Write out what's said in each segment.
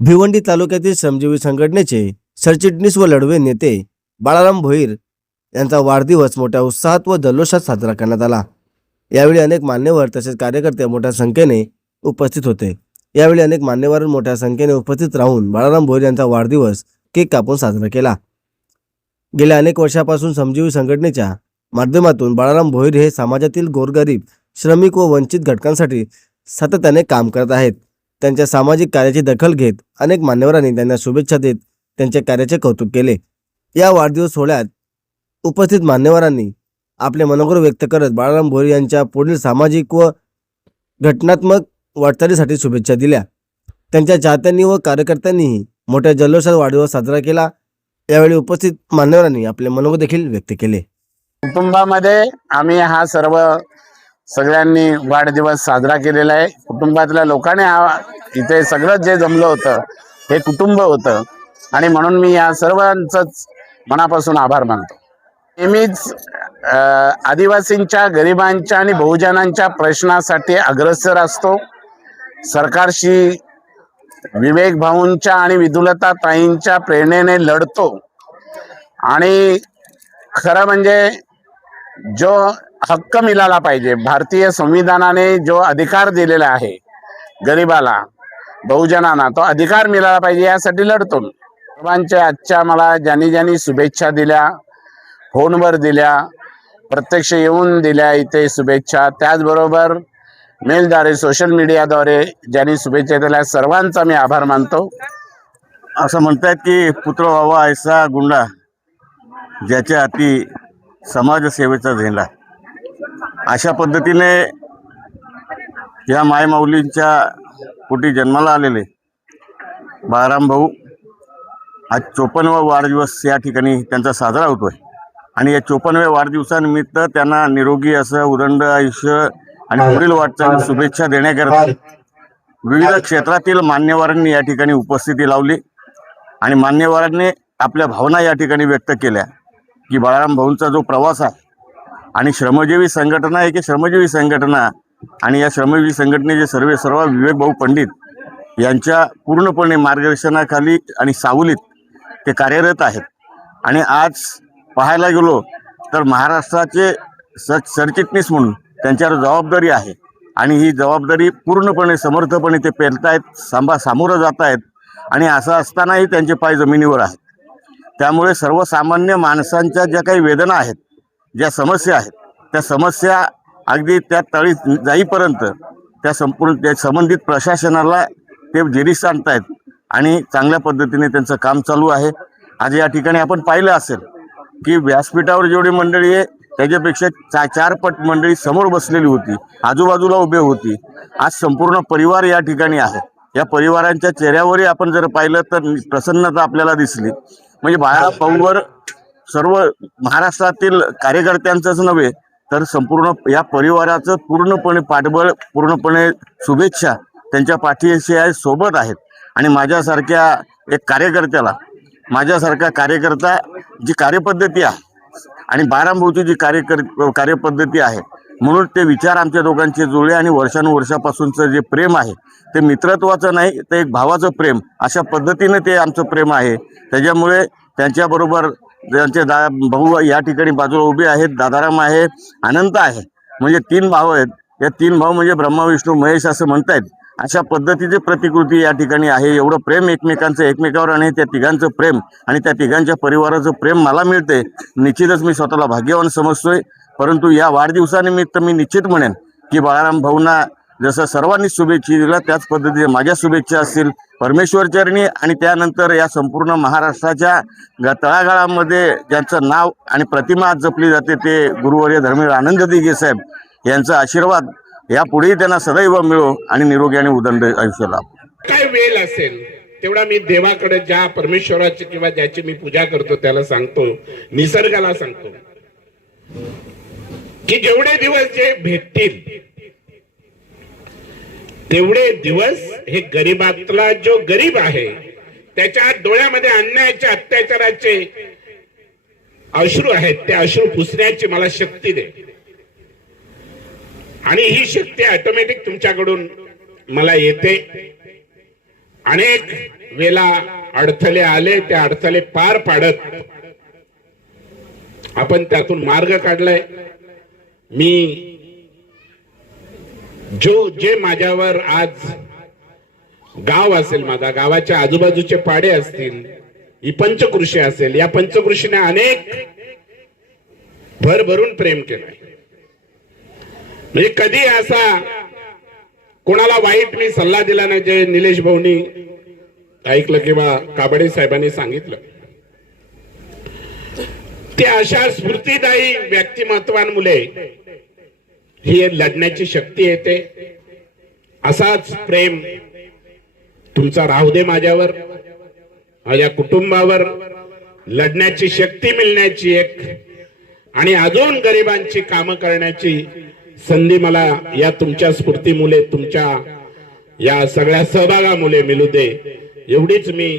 भिवंडी तालुक्यातील श्रमजीवी संघटनेचे सरचिटणीस व लढवे नेते बाळाराम भोईर यांचा वाढदिवस मोठ्या उत्साहात व जल्लोषात साजरा करण्यात आला। यावेळी अनेक मान्यवर तसेच कार्यकर्ते मोठ्या संख्येने उपस्थित होते। यावेळी अनेक मान्यवर मोठ्या संख्येने उपस्थित राहून बाळाराम भोईर यांचा वाढदिवस केक कापून साजरा केला। गेल्या अनेक वर्षापासून श्रमजीवी संघटनेच्या माध्यमातून बाळाराम भोईर हे समाजातील गोरगरीब, श्रमिक व वंचित घटकांसाठी सातत्याने काम करत आहेत। त्यांच्या सामाजिक कार्याची दखल घेत अनेक मान्यवरांनी त्यांना शुभेच्छा देत त्यांच्या कार्याचे कौतुक केले। या वाढदिवस सोहळ्यात उपस्थित मान्यवरांनी आपले मनोगत व्यक्त करत बाळाराम भोईर यांच्या पुढील सामाजिक व घटनात्मक वाटचालीसाठी शुभेच्छा दिल्या। त्यांच्या चाहत्यांनी व कार्यकर्त्यांनीही मोठ्या जल्लोषात वाढदिवस साजरा केला। यावेळी उपस्थित मान्यवरांनी आपले मनोगत देखील व्यक्त केले। कुटुंबामध्ये आम्ही हा सगळ्यांनी वाढदिवस साजरा केलेला आहे। कुटुंबातल्या लोकांनी इथे सगळं जे जमलं होतं हे कुटुंब होतं आणि म्हणून मी या सर्वांचंच मनापासून आभार मानतो। नेहमीच आदिवासींच्या, गरिबांच्या आणि बहुजनांच्या प्रश्नासाठी अग्रेसर असतो। सरकारशी विवेक भाऊंच्या आणि विदुलता ताईंच्या प्रेरणेने लढतो आणि खरं म्हणजे जो हक्क मिळाला पाहिजे, भारतीय संविधानाने जो अधिकार दिलेला आहे गरिबाला, बहुजनांना, तो अधिकार मिळाला पाहिजे यासाठी लढतो। सर्वांच्या आजच्या मला ज्यांनी शुभेच्छा दिल्या, फोनवर दिल्या, प्रत्यक्ष येऊन दिल्या इथे शुभेच्छा, त्याचबरोबर मेलद्वारे, सोशल मीडियाद्वारे ज्यांनी शुभेच्छा दिल्या, सर्वांचा मी आभार मानतो। असं म्हणतात की पुत्र व्हावा ऐसा गुंडा, ज्याच्या हाती समाजसेवेचा झेंडा। अशा पद्धतीने या मायमाऊलींच्या पोटी जन्माला आलेले बाळाराम भाऊ आज 54वा वाढदिवस या ठिकाणी त्यांचा साजरा होतोय आणि या 54व्या वाढदिवसानिमित्त त्यांना निरोगी असं उदंड आयुष्य आणि पुढील वाटचाल शुभेच्छा देण्याकरता विविध क्षेत्रातील मान्यवरांनी या ठिकाणी उपस्थिती लावली आणि मान्यवरांनी आपल्या भावना या ठिकाणी व्यक्त केल्या की बाळाराम भाऊंचा जो प्रवास आहे आणि श्रमजीवी संघटना आहे की श्रमजीवी संघटना आणि या श्रमजीवी संघटनेचे सर्व विवेक भाऊ पंडित यांच्या पूर्णपणे मार्गदर्शनाखाली आणि सावलीत ते कार्यरत आहेत। आणि आज पाहायला गेलो तर महाराष्ट्राचे सरचिटणीस म्हणून त्यांच्यावर जबाबदारी आहे आणि ही जबाबदारी पूर्णपणे समर्थपणे ते पेलतायत, सामोरं जात आहेत आणि असं असतानाही त्यांचे पाय जमिनीवर आहेत। त्यामुळे सर्वसामान्य माणसांच्या ज्या काही वेदना आहेत, ज्या समस्या आहेत, त्या समस्या अगदी त्या तळी जाईपर्यंत त्या संबंधित प्रशासनाला ते जेरीस आणतायत आणि चांगल्या पद्धतीने त्यांचं काम चालू आहे। आज या ठिकाणी आपण पाहिलं असेल की व्यासपीठावर जेवढी मंडळी आहे त्याच्यापेक्षा 4 पट मंडळी समोर बसलेली होती, आजूबाजूला उभे होती। आज संपूर्ण परिवार या ठिकाणी आहे। या परिवारांच्या चेहऱ्यावरही आपण जर पाहिलं तर प्रसन्नता आपल्याला दिसली। म्हणजे बाळाराम भाऊंवर सर्व महाराष्ट्रातील कार्यकर्त्यांचंच नव्हे तर संपूर्ण या परिवाराचं पूर्णपणे पाठबळ, पूर्णपणे शुभेच्छा त्यांच्या पाठीशी आहे, सोबत आहेत। आणि माझ्यासारख्या एक कार्यकर्त्याला, माझ्यासारखा कार्यकर्ता जी कार्यपद्धती आहे आणि बाळाराम भाऊची जी कार्यपद्धती आहे, म्हणून ते विचार आमच्या दोघांचे जुळले आणि वर्षानुवर्षापासूनचं जे प्रेम आहे ते मित्रत्वाचं नाही तर एक भावाचं प्रेम, अशा पद्धतीने ते आमचं प्रेम आहे। त्याच्यामुळे त्यांच्याबरोबर त्यांचे भाऊ या ठिकाणी बाजूला उभे आहेत, दादाराम आहे, अनंत आहे, म्हणजे 3 भाऊ आहेत। या 3 भाऊ म्हणजे ब्रह्मा विष्णू महेश असं म्हणतायत, अशा पद्धतीची प्रतिकृती या ठिकाणी आहे। एवढं प्रेम एकमेकांचं एकमेकावर आणि त्या तिघांचं प्रेम आणि त्या तिघांच्या परिवाराचं प्रेम मला मिळते, निश्चितच मी स्वतःला भाग्यवान समजतोय। परंतु या वाढदिवसानिमित्त मी निश्चित म्हणेन की बाळाराम भाऊंना जसं सर्वांनी शुभेच्छा दिल्या त्याच पद्धतीने माझ्या शुभेच्छा असतील परमेश्वरचरणी आणि त्यानंतर या संपूर्ण महाराष्ट्राच्या तळागाळामध्ये ज्यांचं नाव आणि प्रतिमा आज जपली जाते ते गुरुवर्य धर्मवीर आनंद दिघे साहेब यांचा आशीर्वाद यापुढेही त्यांना सदैव मिळो आणि निरोगी आणि उदंड आयुष्य लाभो। काय वेळ असेल तेवढा मी देवाकडे, ज्या परमेश्वराची किंवा ज्याची मी पूजा करतो त्याला सांगतो, निसर्गाला सांगतो की जेवढे दिवस जे भेटतील तेवढे दिवस हे गरीबातला जो गरीब आहे त्याच्या डोळ्यामध्ये अन्यायाचे, अत्याचाराचे अश्रू आहेत, ते अश्रू पुसण्याची मला शक्ती दे आणि ही शक्ती ऑटोमॅटिक तुमच्याकडून मला येते। अनेक वेळा अडथळे आले, ते अडथळे पार पाडत आपण त्यातून मार्ग काढलाय. मी जे माझ्यावर आज गाव असेल, माझा गावाच्या आजूबाजूचे पाडे असतील, ही पंचकृषी असेल, या पंचकृषीने अनेक भरभरून प्रेम केलंय. म्हणजे कधी असा कोणाला वाईट मी सल्ला दिला नाही. जे निलेश भाऊनी ऐकलं किंवा काबडे साहेबांनी सांगितलं, ते अशा स्फूर्तिदायी व्यक्तिमत्वांमुळे ही लढण्याची शक्ती येते. असाच प्रेम तुमचा राहू दे माझ्यावर, माझ्या कुटुंबावर. लढण्याची शक्ती मिळण्याची एक आणि अजून गरिबांची कामं करण्याची संधी मला या तुमच्या स्फूर्तीमुळे, तुमच्या या सगळ्या सहभागामुळे मिळू दे, एवढीच मी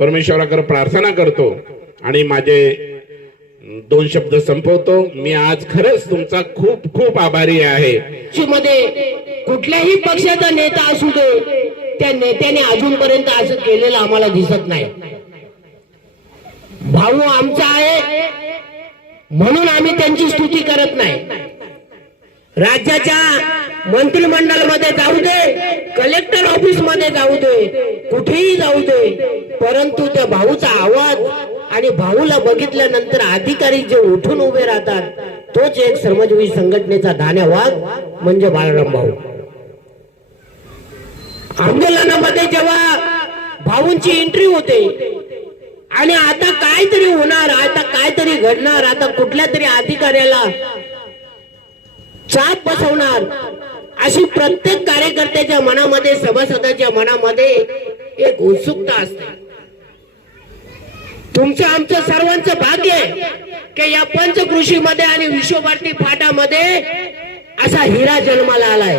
परमेश्वराकडे प्रार्थना करतो आणि माझे 2 शब्द संपवतो. मी आज खरंच तुमचा खूप खूप आभारी आहे. मध्ये कुठल्याही पक्षाचा नेता असू दे, त्या नेत्याने अजूनपर्यंत असं केलेलं आम्हाला दिसत नाही. भाऊ आमचा आहे म्हणून आम्ही त्यांची स्तुती करत नाही. राज्याच्या मंत्रिमंडळामध्ये जाऊ दे, कलेक्टर ऑफिस मध्ये जाऊ दे, कुठेही जाऊ दे, परंतु त्या भाऊचा आवाज आणि भाऊला बघितल्यानंतर अधिकारी जे उठून उभे राहतात, तोच एक श्रमजीवी संघटनेचा धन्यवाद म्हणजे बाळाराम भाऊ. आंदोलनामध्ये जेव्हा भाऊंची एंट्री होते आणि आता काहीतरी होणार, आता काहीतरी घडणार, आता कुठल्या तरी अधिकाऱ्याला चाप बसवणार, अशी प्रत्येक कार्यकर्त्याच्या मनामध्ये, सभासदाच्या मनामध्ये एक उत्सुकता असते. तुमचं आमचं सर्वांचं भाग्य आहे की या पंचकृषीमध्ये आणि विश्वभारती फाटामध्ये असा हिरा जन्माला आलाय.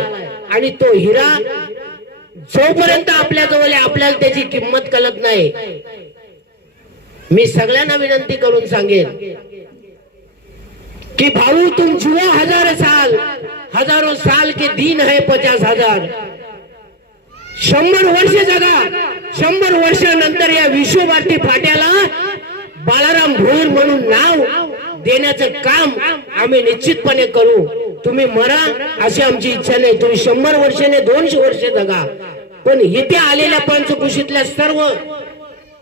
आणि तो हिरा जोपर्यंत आपल्या जवळ आहे, आपल्याला त्याची किंमत कळत नाही. मी सगळ्यांना विनंती करून सांगेन कि भाऊ तुम जुआ हजारों साल के दिन है 50,000. 100 वर्ष जगा. 100 वर्षानंतर या विश्वभारती फाट्याला बाळाराम भोईर म्हणून नाव देण्याचं काम आम्ही निश्चितपणे करू. तुम्ही मरा अशी आमची इच्छा नाही. तुम्ही 100 वर्षाने 200 वर्ष जगा, पण इथे आलेल्या पंचकृषीतल्या सर्व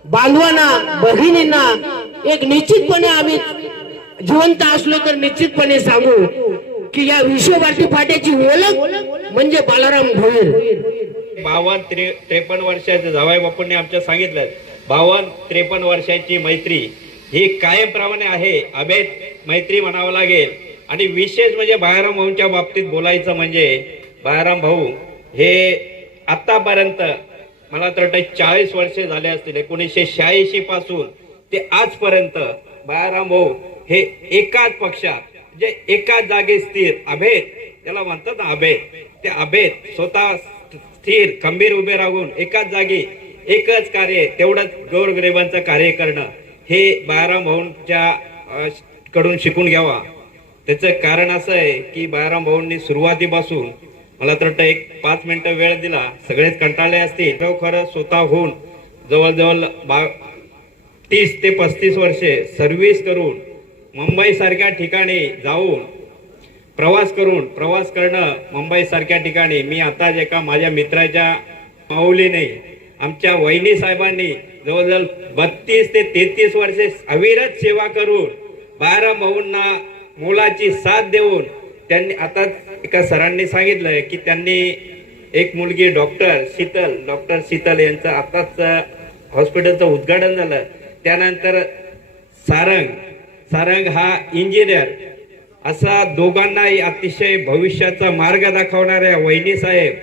बांधवांना, भगिनींना एक निश्चितपणे आम्ही जिवंत असलो तर निश्चितपणे सांगू की या विश्वभारती फाट्याची ओळख म्हणजे बाळाराम भोईर. 52-53 वर्षाचे जावई बापूंनी आमच्या सांगितलं, 52-53 वर्षाची मैत्री ही कायमप्रमाणे आहे, अभेद मैत्री म्हणावं लागेल. आणि विशेष म्हणजे बाळाराम भाऊंच्या बाबतीत बोलायचं म्हणजे बाळाराम भाऊ हे आतापर्यंत मला तर 40 वर्षे झाले असतील. 1986 पासून ते आजपर्यंत बाळाराम भाऊ हे एकाच पक्षात, जे एकाच जागी स्थिर, अभेद त्याला म्हणतात ना, अभेद, ते अभेद स्वतः स्थिर खंबीर उभे राहून एकाच जागी एकच कार्य, तेवढंच गोरगरिबांचं कार्य करणं, हे बाळाराम भाऊंच्या कडून शिकून घ्यावा. त्याचं कारण असं आहे की बाळाराम भाऊंनी सुरुवातीपासून मला तर 5 मिनिटं वेळ दिला, सगळेच कंटाळले असतील. खरं स्वतःहून जवळजवळ 30 ते 35 वर्षे सर्व्हिस करून मुंबई सारख्या ठिकाणी जाऊन प्रवास करणं, मुंबई सारख्या ठिकाणी. मी आताच एका माझ्या मित्राच्या माऊलीने, आमच्या वहिनी साहेबांनी जवळजवळ 32 ते 33 वर्षे अविरत सेवा करून बाळाराम भाऊंना मोलाची साथ देऊन त्यांनी, आता एका सरांनी सांगितलंय की त्यांनी एक मुलगी डॉक्टर शीतल यांचं आताच हॉस्पिटलचं उद्घाटन झालं. त्यानंतर सारंग हा इंजिनियर, असा दोघांनाही अतिशय भविष्याचा मार्ग दाखवणाऱ्या वहिनी साहेब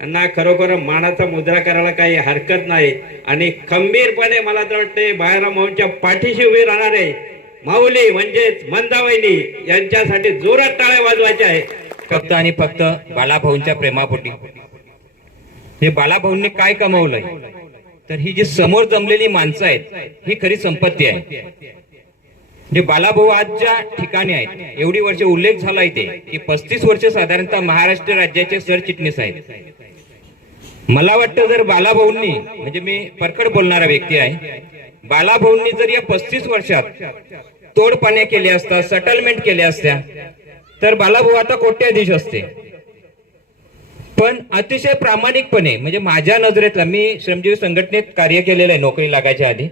यांना खरोखर मानाचा मुद्रा करायला काही हरकत नाही. आणि खंबीरपणे मला तर वाटते बाळाराम भाऊंच्या पाठीशी उभे राहणारे माऊली म्हणजेच मंदावहिनी यांच्यासाठी जोरात टाळ्या वाजवायच्या आहे. फक्त आणि फक्त बाळाभाऊंच्या प्रेमापोटी. हे बाळाभाऊंनी काय कमवलंय तर ही जी समोर जमलेली माणसं आहेत ही खरी संपत्ती आहे. जे बाळाभाऊ आज ज्या ठिकाणी आहेत, एवढी वर्ष उल्लेख झाला इथे की 35 वर्ष साधारणतः महाराष्ट्र राज्याचे सरचिटणीस आहेत. मला वाटतं जर बालाभाऊंनी, म्हणजे मी परखड बोलणारा व्यक्ती आहे, बालाभाऊंनी जर या 35 वर्षात तोडपाण्या केल्या असत्या, सेटलमेंट केल्या असत्या, तर बालाभाऊ आता कोट्याधीश असते. पण अतिशय प्रामाणिकपणे, म्हणजे माझ्या नजरेतला, मी श्रमजीवी संघटनेत कार्य केलेलं आहे नोकरी लागायच्या आधी.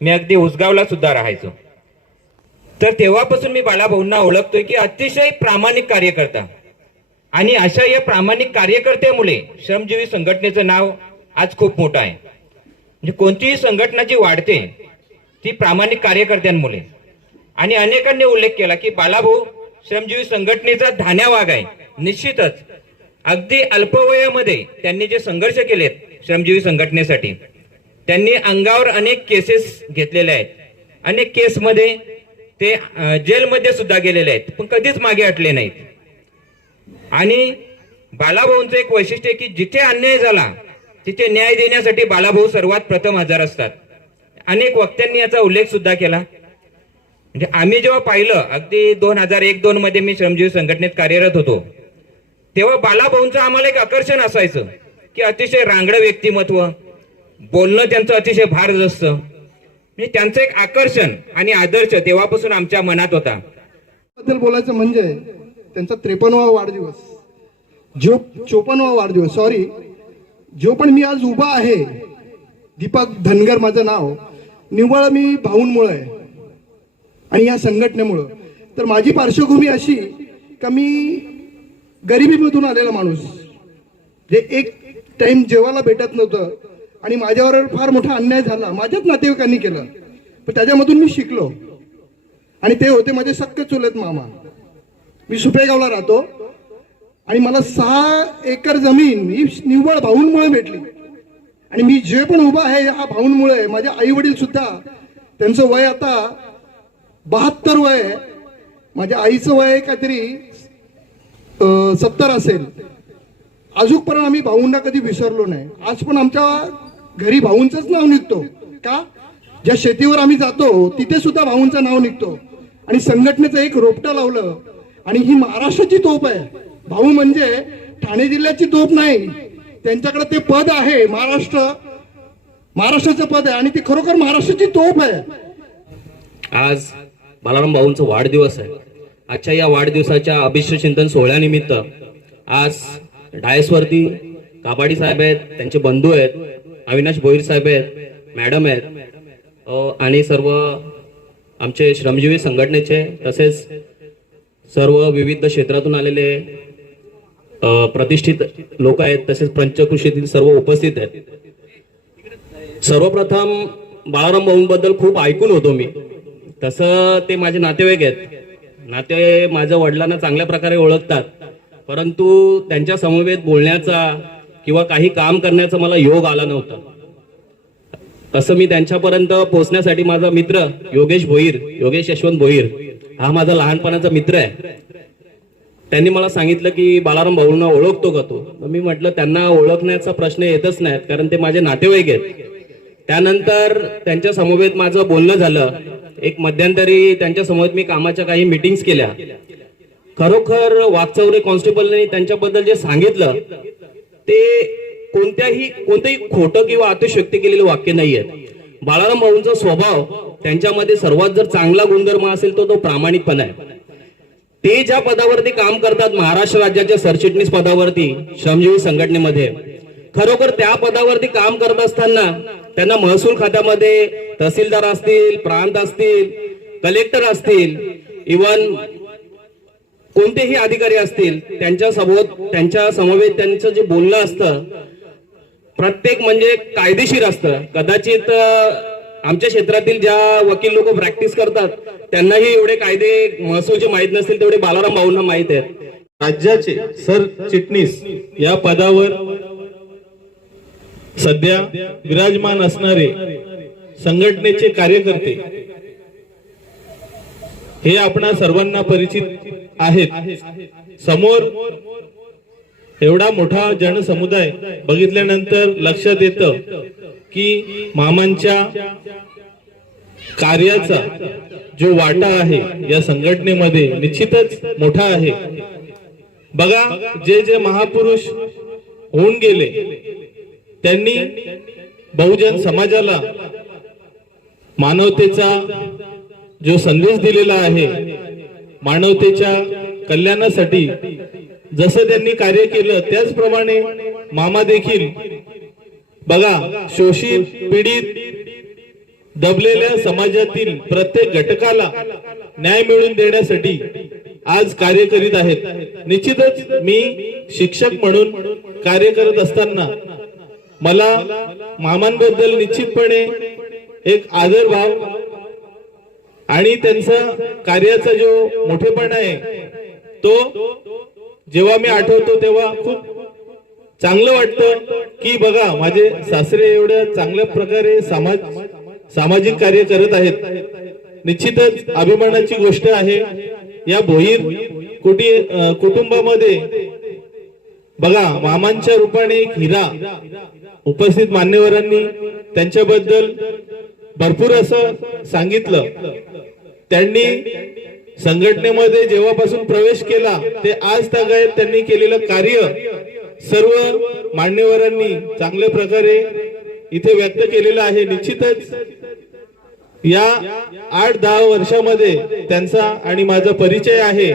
मी अगदी उसगावला सुद्धा राहायचो. तर तेव्हापासून मी बालाभाऊंना ओळखतोय की अतिशय प्रामाणिक कार्यकर्ता. आणि अशा या प्रामाणिक कार्यकर्त्यामुळे श्रमजीवी संघटनेचं नाव आज खूप मोठं आहे. म्हणजे कोणतीही संघटना जी वाढते ती प्रामाणिक कार्यकर्त्यांमुळे. आणि अनेकांनी उल्लेख केला की बालाभाऊ श्रमजीवी संघटनेचा धान्या वाघ आहे. निश्चितच अगदी अल्पवयामध्ये त्यांनी जे संघर्ष केलेत श्रमजीवी संघटनेसाठी, त्यांनी अंगावर अनेक केसेस घेतलेल्या आहेत. अनेक केसमध्ये ते जेलमध्ये सुद्धा गेलेले आहेत, पण कधीच मागे हटले नाहीत. आणि बालाभाऊंचं एक वैशिष्ट्य आहे की जिथे अन्याय झाला तिथे न्याय देण्यासाठी बालाभाऊ सर्वात प्रथम हजर असतात. अनेक वक्त्यांनी याचा उल्लेख सुद्धा केला. म्हणजे आम्ही जेव्हा पाहिलं, अगदी 2001-2 मध्ये मी श्रमजीवी संघटनेत कार्यरत होतो, तेव्हा बालाभाऊंचं आम्हाला एक आकर्षण असायचं की अतिशय रांगडं व्यक्तिमत्व, बोलणं त्यांचं अतिशय भारदस्त. म्हणजे त्यांचं एक आकर्षण आणि आदर्श तेव्हापासून आमच्या मनात होता. बद्दल बोलायचं म्हणजे त्यांचा 53वा वाढदिवस, जो 54वा वाढदिवस, सॉरी, जो पण मी आज उभा आहे, दीपक धनगर माझं नाव, निव्वळ मी भाऊंमुळे आहे आणि या संघटनेमुळं. तर माझी पार्श्वभूमी अशी का मी गरिबीमधून आलेला माणूस, जे एक टाइम जेवायला भेटत नव्हतं आणि माझ्यावर फार मोठा अन्याय झाला, माझ्याच नातेवाईकांनी केलं, पण त्याच्यामधून मी शिकलो. आणि ते होते माझे सक्के चुलत मामा. मी सुपेगावला राहतो आणि मला 6 एकर जमीन ही निव्वळ भाऊंमुळे भेटली. आणि मी जे पण उभा आहे हा भाऊंमुळे. माझे आई वडील सुद्धा, त्यांचं वय आता 72 वय आहे. माझ्या आईचं वय काहीतरी 70 असेल. अजूनपर्यंत आम्ही भाऊंना कधी विसरलो नाही. आज पण आमच्या घरी भाऊंचंच नाव निघतो. का? ज्या शेतीवर आम्ही जातो तिथे सुद्धा भाऊंचं नाव निघतो. आणि संघटनेचं एक रोपटं लावलं आणि ही महाराष्ट्राची तोप आहे. भाऊ म्हणजे ठाणे जिल्ह्याची तोप नाही, त्यांच्याकडे ते पद आहे, महाराष्ट्राचं पद आहे आणि ती खरोखर महाराष्ट्राची तोप आहे. आज बालाराम भाऊंचा वाढदिवस आहे. आजच्या या वाढदिवसाच्या अभिष्ट चिंतन सोहळ्यानिमित्त आज डायसवरती काबाडी साहेब आहेत, त्यांचे बंधू आहेत, अविनाश भोईर साहेब आहेत, मॅडम आहेत, आणि सर्व आमचे श्रमजीवी संघटनेचे, तसेच सर्व विविध क्षेत्रातून आलेले प्रतिष्ठित लोक आहेत, तसेच पंचकृषीतील सर्व उपस्थित आहेत. सर्वप्रथम बालाराम भाऊंबद्दल खूप ऐकून होतो मी. तसं ते माझे नातेवाईक आहेत. नाते माझ्या वडिलांना चांगल्या प्रकारे ओळखतात, परंतु त्यांच्या समवेत बोलण्याचा किंवा काही काम करण्याचा मला योग आला नव्हता. तसं मी त्यांच्यापर्यंत पोहोचण्यासाठी माझा मित्र योगेश यशवंत भोईर हा माझा लहानपणाचा मित्र आहे. त्यांनी मला सांगितलं की बालाराम भाऊंना ओळखतो का तू? मी म्हटलं त्यांना ओळखण्याचा प्रश्न येतच नाहीत, कारण ते माझे नातेवाईक आहेत. त्यानंतर त्यांच्या समवेत माझं बोलणं झालं. एक मध्यंतरी त्यांच्या समवेत मी कामाच्या काही मीटिंग्स केल्या. खरोखर वाकचौरे कॉन्स्टेबलने त्यांच्याबद्दल जे सांगितलं ते कोणतेही खोटं किंवा अतिशयोक्ती केलेलं वाक्य नाहीये. बालाराम भाऊंचा स्वभाव, त्यांच्यामध्ये सर्वात जर चांगला गुणधर्म असेल तो प्रामाणिकपणा आहे. ते ज्या पदावरती काम करतात, महाराष्ट्र राज्याच्या सरचिटणीस पदावरती श्रमजीवी संघटनेमध्ये, खरोखर त्या पदावरती काम करत असताना त्यांना महसूल खात्यामध्ये तहसीलदार असतील, प्रांत असतील, कलेक्टर असतील, इव्हन कोणतेही अधिकारी असतील, त्यांच्या समवेत त्यांचं जे बोलणं असतं प्रत्येक म्हणजे कायदेशीर असतं. कदाचित आमच्या क्षेत्रातील ज्या वकील लोक प्रॅक्टिस करतात त्यांनाही एवढे कायदे महसूलचे माहीत नसतील तेवढे बालाराम भाऊंना माहीत आहेत. राज्याचे सरचिटणीस या पदावर सध्या विराजमान असणारे संघटनेचे कार्यकर्ते हे आपणा सर्वांना परिचित आहेत. समोर एवढा मोठा जनसमुदाय बघितल्यानंतर लक्षात येतं की मामांच्या कार्याचा जो वाटा आहे या संघटनेमध्ये निश्चितच मोठा आहे. बघा, जे महापुरुष होऊन गेले त्यांनी बहुजन समाजाला मानवतेचा जो संदेश दिलेला आहे, मानवतेच्या कल्याणासाठी जसं त्यांनी कार्य केलं त्याचप्रमाणे मामा देखील बघा, शोषित पीडित दबलेल्या समाजातील प्रत्येक घटकाला न्याय मिळवून देण्यासाठी आज कार्य करीत आहेत. निश्चितच मी शिक्षक म्हणून कार्य करत असताना मला मामांबद्दल निश्चितपणे एक आदरभाव आणि त्यांचा कार्याचा जो मोठेपणा आहे तो जेव्हा मी आठवतो तेव्हा खूप चांगलं वाटतं की बघा, माझे सासरे एवढ्या चांगल्या प्रकारे सामाजिक कार्य करत आहेत. निश्चितच अभिमानाची गोष्ट आहे. या भोईर कुटुंबामध्ये बघा, मामांच्या रूपाने एक हिरा. उपस्थित मान्यवरांनी त्यांच्याबद्दल भरपूर असं सांगितलं. त्यांनी संघटनेमध्ये जेव्हापासून प्रवेश केला ते आज तागायत त्यांनी केलेलं कार्य सर्व मान्यवरांनी चांगल्या प्रकारे इथे व्यक्त केलेलं आहे. निश्चितच या 8-10 वर्षामध्ये त्यांचा आणि माझा परिचय आहे.